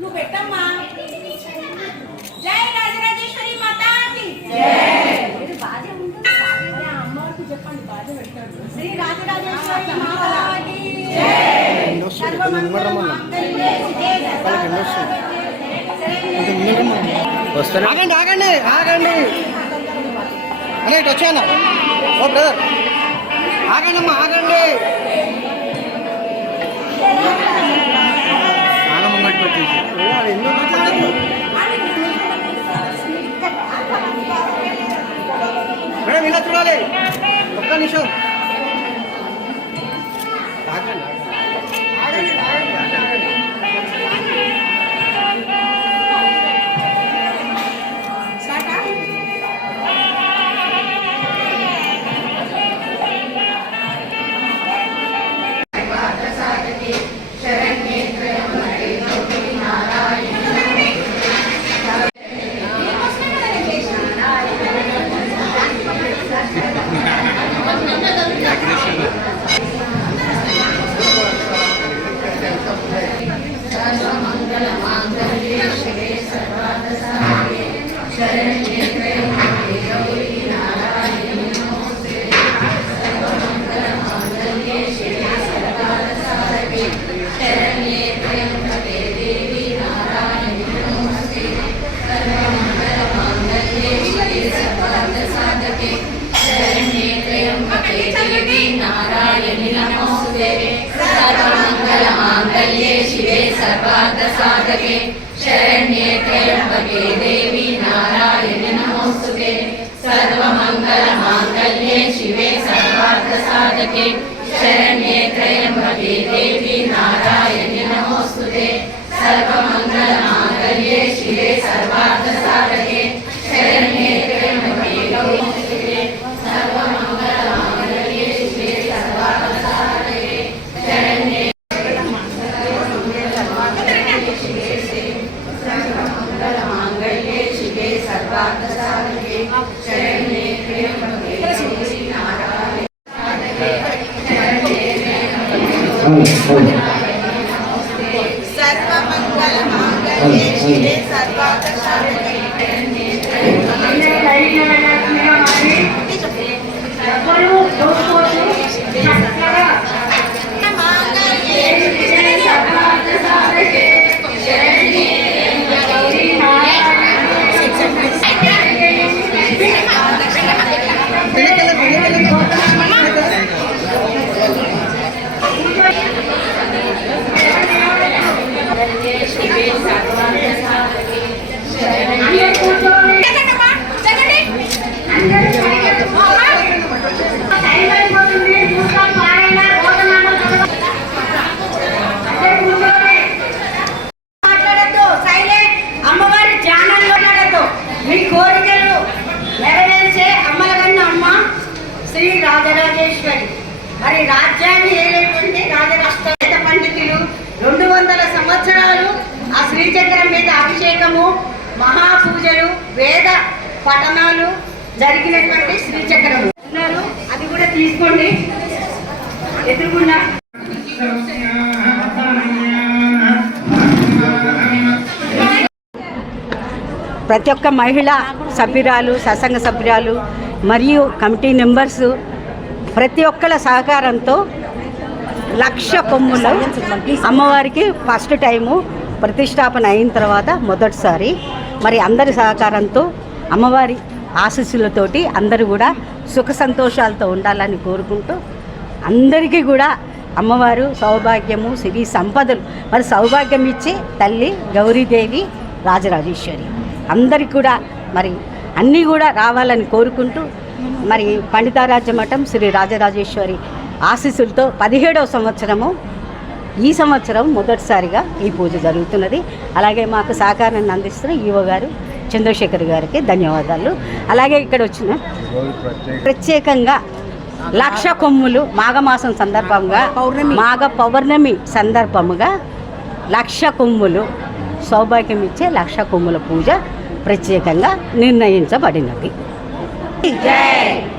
నువ్వు పెట్టమ్మా. జై రాజరాజేశ్వరి మాతాకి. అమ్మవారికి చెప్పండి బాధ పెట్టాడు. శ్రీ రాజరాజేశ్వరి మాతాకి. ఆగండి ఆగండి ఆగండి. అన్న ఇటు వచ్చాను ఓ బ్రదర్. ఆగండి అమ్మా ఆగండి. మేడం ఇలా చూడాలి. ఒక్క నిమిషం. सर्वमङ्गलमाङ्गल्ये शिवे सर्वार्थसाधके शरण्ये त्र्यम्बके देवी नारायणि नमोऽस्तुते सर्वमङ्गलमाङ्गल्ये शिवे सर्वार्थसाधके शरण्ये त्र्यम्बके देवी नारायणि नमोऽस्तुते सर्वमङ्गलमाङ्गल्ये मंगलमाङ्गल्ये शिवे सर्वार्थसाधके शरण्ये शिवे सर्वार्थ మరి రాజ్యాన్ని ఏలేటువంటి రాజరాష్ట్ర వేద పండితులు రెండు వందల సంవత్సరాలు ఆ శ్రీచక్రం మీద అభిషేకము మహాపూజలు వేద పఠనాలు జరిగినటువంటి శ్రీచక్రం ఉన్నారు అది కూడా తీసుకోండి. ఎదురుకుండా ప్రతి ఒక్క మహిళ సభ్యురాలు సత్సంగ సభ్యురాలు మరియు కమిటీ మెంబర్సు ప్రతి ఒక్కళ్ళ సహకారంతో లక్ష కొమ్ములు అమ్మవారికి ఫస్ట్ టైము ప్రతిష్టాపన అయిన తర్వాత మొదటిసారి మరి అందరి సహకారంతో అమ్మవారి ఆశీస్సులతోటి అందరూ కూడా సుఖ సంతోషాలతో ఉండాలని కోరుకుంటూ అందరికీ కూడా అమ్మవారు సౌభాగ్యము సిరి సంపదలు మరి సౌభాగ్యం ఇచ్చి తల్లి గౌరీదేవి రాజరాజేశ్వరి. అందరికి కూడా మరి అన్నీ కూడా రావాలని కోరుకుంటూ మరి పండితారాజ్య మఠం శ్రీ రాజరాజేశ్వరి ఆశీస్సులతో పదిహేడవ సంవత్సరము ఈ సంవత్సరం మొదటిసారిగా ఈ పూజ జరుగుతున్నది. అలాగే మాకు సహకారాన్ని అందిస్తున్న ఈవో గారు చంద్రశేఖర్ గారికి ధన్యవాదాలు. అలాగే ఇక్కడ వచ్చిన ప్రత్యేకంగా లక్ష కొమ్ములు మాఘమాసం సందర్భంగా మాఘ పౌర్ణమి సందర్భముగా లక్ష కొమ్ములు సౌభాగ్యం ఇచ్చే లక్ష కొమ్ముల పూజ ప్రత్యేకంగా నిర్ణయించబడినది. జై